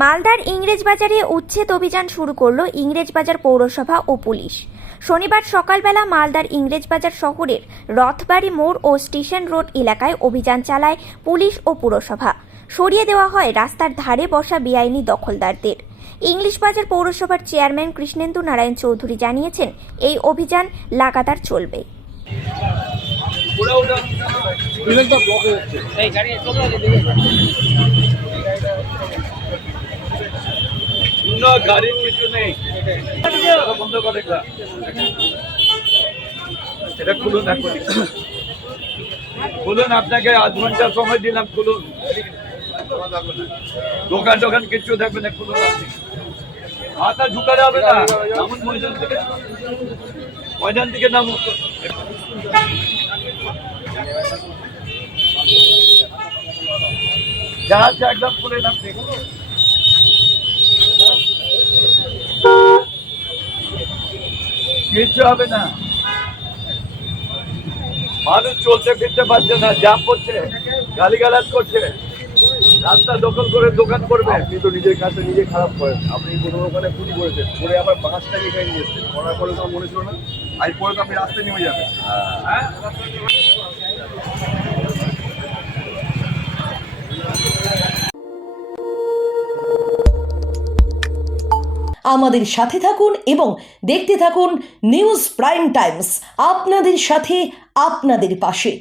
মালদার ইংরেজবাজারে উচ্ছেদ অভিযান শুরু করল ইংরেজবাজার পৌরসভা ও পুলিশ। শনিবার সকালবেলা মালদার ইংরেজবাজার শহরের রথবাড়ি মোড় ও স্টেশন রোড এলাকায় অভিযান চালায় পুলিশ ও পুরসভা। সরিয়ে দেওয়া হয় রাস্তার ধারে বসা বেআইনি দখলদারদের। ইংলিশবাজার পৌরসভার চেয়ারম্যান কৃষ্ণেন্দু নারায়ণ চৌধুরী জানিয়েছেন, এই অভিযান লাগাতার চলবে। গাড়ির কিছু নেই, বন্ধ করে এটা খুলুন, এখনই খুলুন। আপনাকে আধ ঘন্টা সময় দিলাম, খুলুন। দোকান টোকান কিচ্ছু দেখবেন না, খুলুন। আপনি হাতা ঝুঁকালে হবে না, নামুন ময়দান থেকে নামুন। যা আছে একদম খুলে আপনি। কিচ্ছু হবে না, মানুষ চলতে ফিরতে পারছে না, জাম করছে, গালিগালাজ করছে, রাস্তা দখল করে দোকান করবে। আপনি তো নিজের কাছে নিজে খারাপ করেন। আপনি কোনো ওখানে খুঁটি করেছেন, করে আবার বাসটা এখানে নিয়ে এসছেন, করার পরে তো আমার মনে ছিল না, আজ পরে তো আপনি রাস্তায় নেমে যাবেন। আমাদের সাথে থাকুন এবং দেখতে থাকুন নিউজ প্রাইম টাইমস, আপনাদের সাথে আপনাদের পাশে।